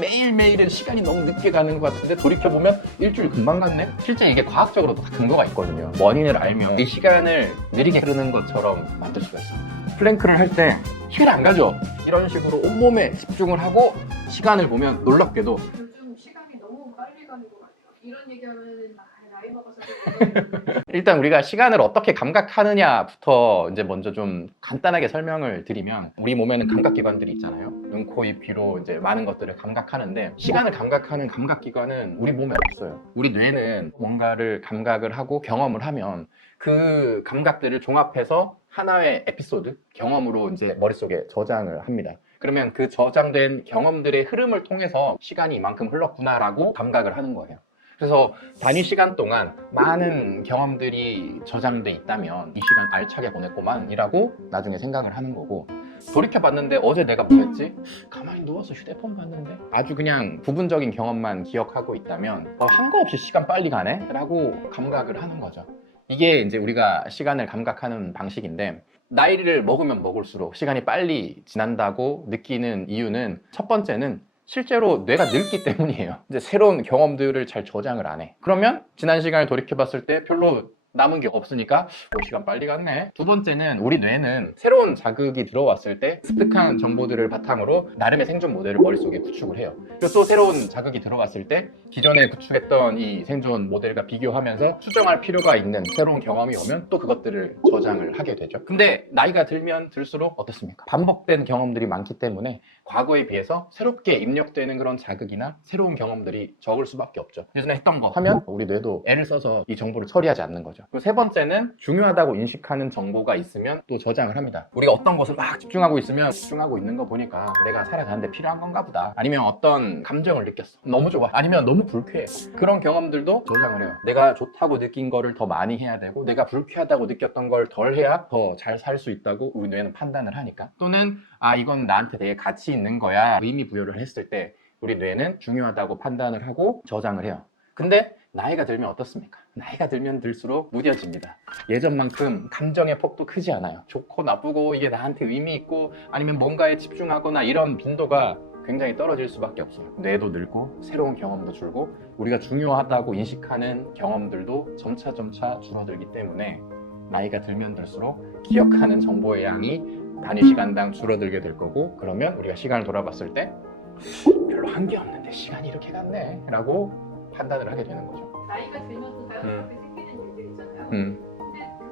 매일매일은 시간이 너무 늦게 가는 것 같은데 돌이켜보면 일주일 금방 갔네? 실제 이게 과학적으로도 다 근거가 있거든요. 원인을 알면 이 시간을 느리게 흐르는 것처럼 만들 수가 있어요. 플랭크를 할 때 시간이 안 가죠? 이런 식으로 온몸에 집중을 하고 시간을 보면 놀랍게도 요즘 시간이 너무 빨리 가는 것 같아요. 이런 얘기하면 나이 먹어서 일단 우리가 시간을 어떻게 감각하느냐부터 이제 먼저 좀 간단하게 설명을 드리면 우리 몸에는 감각기관들이 있잖아요. 눈, 코, 입, 귀로 이제 많은 것들을 감각하는데 시간을 감각하는 감각기관은 우리 몸에 없어요. 우리 뇌는 뭔가를 감각을 하고 경험을 하면 그 감각들을 종합해서 하나의 에피소드, 경험으로 이제 머릿속에 저장을 합니다. 그러면 그 저장된 경험들의 흐름을 통해서 시간이 이만큼 흘렀구나라고 감각을 하는 거예요. 그래서 단위 시간 동안 많은 경험들이 저장돼 있다면 이 시간 알차게 보냈구만이라고 나중에 생각을 하는 거고, 돌이켜봤는데 어제 내가 뭐 했지? 가만히 누워서 휴대폰 봤는데 아주 그냥 부분적인 경험만 기억하고 있다면 한 거 없이 시간 빨리 가네? 라고 감각을 하는 거죠. 이게 이제 우리가 시간을 감각하는 방식인데, 나이를 먹으면 먹을수록 시간이 빨리 지난다고 느끼는 이유는 첫 번째는 실제로 뇌가 늙기 때문이에요. 이제 새로운 경험들을 잘 저장을 안 해. 그러면 지난 시간을 돌이켜봤을 때 별로 남은 게 없으니까 시간 빨리 갔네. 두 번째는 우리 뇌는 새로운 자극이 들어왔을 때 습득한 정보들을 바탕으로 나름의 생존 모델을 머릿속에 구축을 해요. 그리고 또 새로운 자극이 들어왔을 때 기존에 구축했던 이 생존 모델과 비교하면서 수정할 필요가 있는 새로운 경험이 오면 또 그것들을 저장을 하게 되죠. 근데 나이가 들면 들수록 어떻습니까? 반복된 경험들이 많기 때문에 과거에 비해서 새롭게 입력되는 그런 자극이나 새로운 경험들이 적을 수밖에 없죠. 예전에 했던 거 하면 우리 뇌도 애를 써서 이 정보를 처리하지 않는 거죠. 그리고 세 번째는 중요하다고 인식하는 정보가 있으면 또 저장을 합니다. 우리가 어떤 것을 막 집중하고 있으면 집중하고 있는 거 보니까 내가 살아가는데 필요한 건가 보다. 아니면 어떤 감정을 느꼈어. 너무 좋아. 아니면 너무 불쾌해. 그런 경험들도 저장을 해요. 내가 좋다고 느낀 거를 더 많이 해야 되고 내가 불쾌하다고 느꼈던 걸 덜 해야 더 잘 살 수 있다고 우리 뇌는 판단을 하니까. 또는 이건 나한테 되게 가치 있는 거야 의미 부여를 했을 때 우리 뇌는 중요하다고 판단을 하고 저장을 해요. 근데 나이가 들면 어떻습니까? 나이가 들면 들수록 무뎌집니다. 예전만큼 감정의 폭도 크지 않아요. 좋고 나쁘고 이게 나한테 의미 있고 아니면 뭔가에 집중하거나 이런 빈도가 굉장히 떨어질 수밖에 없어요. 뇌도 늙고 새로운 경험도 줄고 우리가 중요하다고 인식하는 경험들도 점차 줄어들기 때문에 나이가 들면 들수록 기억하는 정보의 양이 단위 시간당 줄어들게 될 거고, 그러면 우리가 시간을 돌아봤을 때 별로 한 게 없는데 시간이 이렇게 갔네 라고 판단을 하게 되는 거죠. 나이가 들면서 자연스럽게 생기는 일들 있잖아요. 근데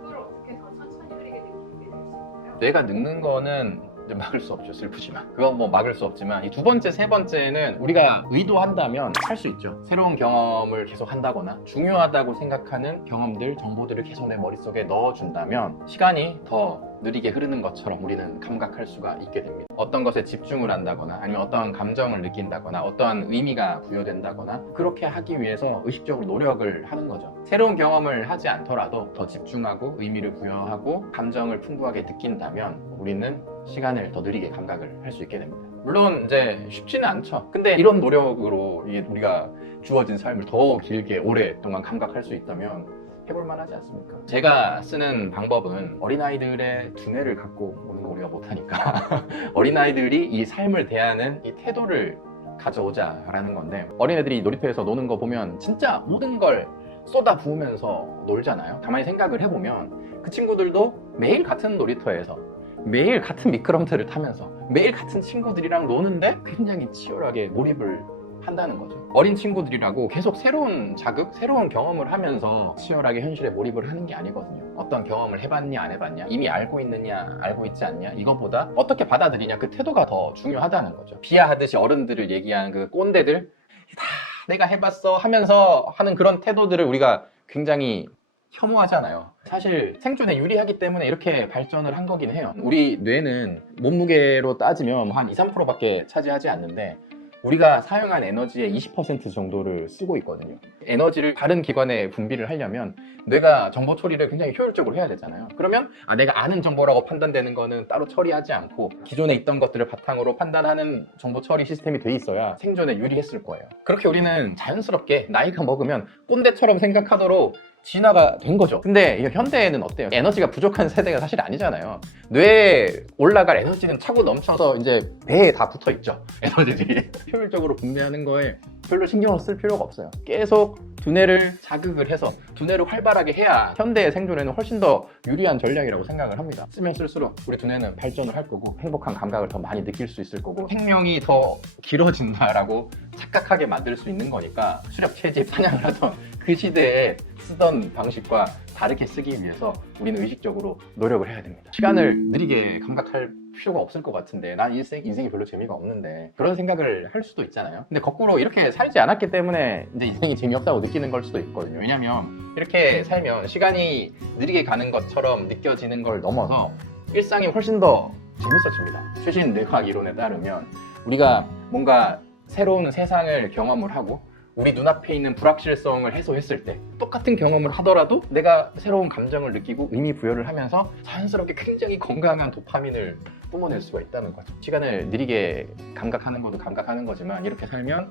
그걸 어떻게 더 천천히 흐리게 느끼게 될 수 있을까요? 뇌가 늙는 거는 이제 막을 수 없죠. 슬프지만 그건 뭐 막을 수 없지만 이 두 번째, 세 번째는 우리가 의도한다면 할 수 있죠. 새로운 경험을 계속 한다거나 중요하다고 생각하는 경험들, 정보들을 계속 내 머릿속에 넣어준다면 시간이 더 느리게 흐르는 것처럼 우리는 감각할 수가 있게 됩니다. 어떤 것에 집중을 한다거나 아니면 어떤 감정을 느낀다거나 어떤 의미가 부여된다거나 그렇게 하기 위해서 의식적으로 노력을 하는 거죠. 새로운 경험을 하지 않더라도 더 집중하고 의미를 부여하고 감정을 풍부하게 느낀다면 우리는 시간을 더 느리게 감각을 할 수 있게 됩니다. 물론 이제 쉽지는 않죠. 근데 이런 노력으로 우리가 주어진 삶을 더 길게 오랫동안 감각할 수 있다면 해볼 만하지 않습니까? 제가 쓰는 방법은 어린아이들의 두뇌를 갖고 오는 거 우리가 못하니까 어린아이들이 이 삶을 대하는 이 태도를 가져오자 라는 건데, 어린애들이 놀이터에서 노는 거 보면 진짜 모든 걸 쏟아 부으면서 놀잖아요. 가만히 생각을 해보면 그 친구들도 매일 같은 놀이터에서 매일 같은 미끄럼틀을 타면서 매일 같은 친구들이랑 노는데 굉장히 치열하게 몰입을 한다는 거죠. 어린 친구들이라고 계속 새로운 자극, 새로운 경험을 하면서 치열하게 현실에 몰입을 하는 게 아니거든요. 어떤 경험을 해봤냐 안 해봤냐, 이미 알고 있느냐 알고 있지 않냐, 이거보다 어떻게 받아들이냐, 그 태도가 더 중요하다는 거죠. 비하하듯이 어른들을 얘기하는 그 꼰대들, 다 내가 해봤어 하면서 하는 그런 태도들을 우리가 굉장히 혐오하잖아요. 사실 생존에 유리하기 때문에 이렇게 발전을 한 거긴 해요. 우리 뇌는 몸무게로 따지면 한 2, 3%밖에 차지하지 않는데 우리가 사용한 에너지의 20% 정도를 쓰고 있거든요. 에너지를 다른 기관에 분비를 하려면 뇌가 정보 처리를 굉장히 효율적으로 해야 되잖아요. 그러면 내가 아는 정보라고 판단되는 거는 따로 처리하지 않고 기존에 있던 것들을 바탕으로 판단하는 정보 처리 시스템이 돼 있어야 생존에 유리했을 거예요. 그렇게 우리는 자연스럽게 나이가 먹으면 꼰대처럼 생각하도록 진화가 된 거죠. 근데 이 현대에는 어때요? 에너지가 부족한 세대가 사실 아니잖아요. 뇌에 올라갈 에너지는 차고 넘쳐서 이제 배에 다 붙어 있죠. 에너지들이 효율적으로 분배하는 거에 별로 신경을 쓸 필요가 없어요. 계속 두뇌를 자극을 해서 두뇌를 활발하게 해야 현대의 생존에는 훨씬 더 유리한 전략이라고 생각을 합니다. 쓰면 쓸수록 우리 두뇌는 발전을 할 거고 행복한 감각을 더 많이 느낄 수 있을 거고 생명이 더 길어진다라고 착각하게 만들 수 있는 거니까 수렵 채집 사냥을 하던 그 시대에 쓰던 방식과 다르게 쓰기 위해서 우리는 의식적으로 노력을 해야 됩니다. 시간을 느리게 감각할 필요가 없을 것 같은데 난 인생이 별로 재미가 없는데 그런 생각을 할 수도 있잖아요. 근데 거꾸로 이렇게 살지 않았기 때문에 이제 인생이 재미없다고 느끼는 걸 수도 있거든요. 왜냐면 이렇게 살면 시간이 느리게 가는 것처럼 느껴지는 걸 넘어서 일상이 훨씬 더 재밌어집니다. 최신 뇌과학 이론에 따르면 우리가 뭔가 새로운 세상을 경험을 하고 우리 눈앞에 있는 불확실성을 해소했을 때 똑같은 경험을 하더라도 내가 새로운 감정을 느끼고 의미 부여를 하면서 자연스럽게 굉장히 건강한 도파민을 뿜어낼 수가 있다는 거죠. 시간을 느리게 감각하는 것도 감각하는 거지만 이렇게 살면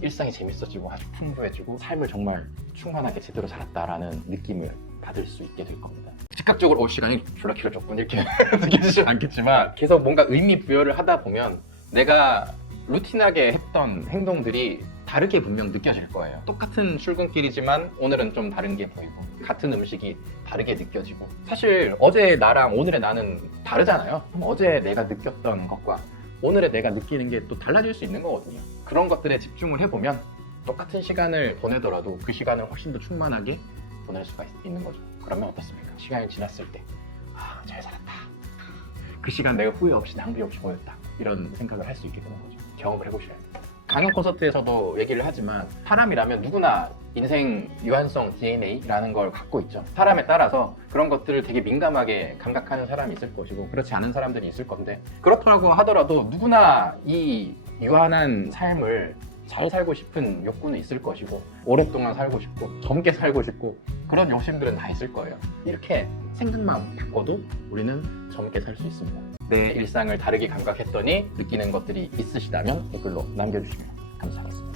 일상이 재밌어지고 아주 풍부해지고 삶을 정말 충만하게 제대로 살았다라는 느낌을 받을 수 있게 될 겁니다. 즉각적으로 시간이 졸라 길어졌군 이렇게 느끼지 않겠지만 계속 뭔가 의미 부여를 하다 보면 내가 루틴하게 했던 행동들이 다르게 분명 느껴질 거예요. 똑같은 출근길이지만 오늘은 좀 다른 게 보이고 같은 음식이 다르게 느껴지고 사실 어제 나랑 오늘의 나는 다르잖아요. 그럼 어제 내가 느꼈던 것과 오늘의 내가 느끼는 게 또 달라질 수 있는 거거든요. 그런 것들에 집중을 해보면 똑같은 시간을 보내더라도 그 시간을 훨씬 더 충만하게 보낼 수가 있는 거죠. 그러면 어떻습니까? 시간이 지났을 때 잘 살았다. 그 시간 내가 후회 없이 낭비 없이 보냈다. 이런 생각을 할 수 있게 되는 거죠. 경험을 해보셔야 돼요. 강연 콘서트에서도 얘기를 하지만 사람이라면 누구나 인생 유한성 DNA라는 걸 갖고 있죠. 사람에 따라서 그런 것들을 되게 민감하게 감각하는 사람이 있을 것이고 그렇지 않은 사람들이 있을 건데 그렇다고 하더라도 누구나 이 유한한 삶을 잘 살고 싶은 욕구는 있을 것이고 오랫동안 살고 싶고 젊게 살고 싶고 그런 욕심들은 다 있을 거예요. 이렇게 생각만 바꿔도 우리는 젊게 살 수 있습니다. 내 일상을 다르게 감각했더니 느끼는 것들이 있으시다면 댓글로 남겨주시면 감사하겠습니다.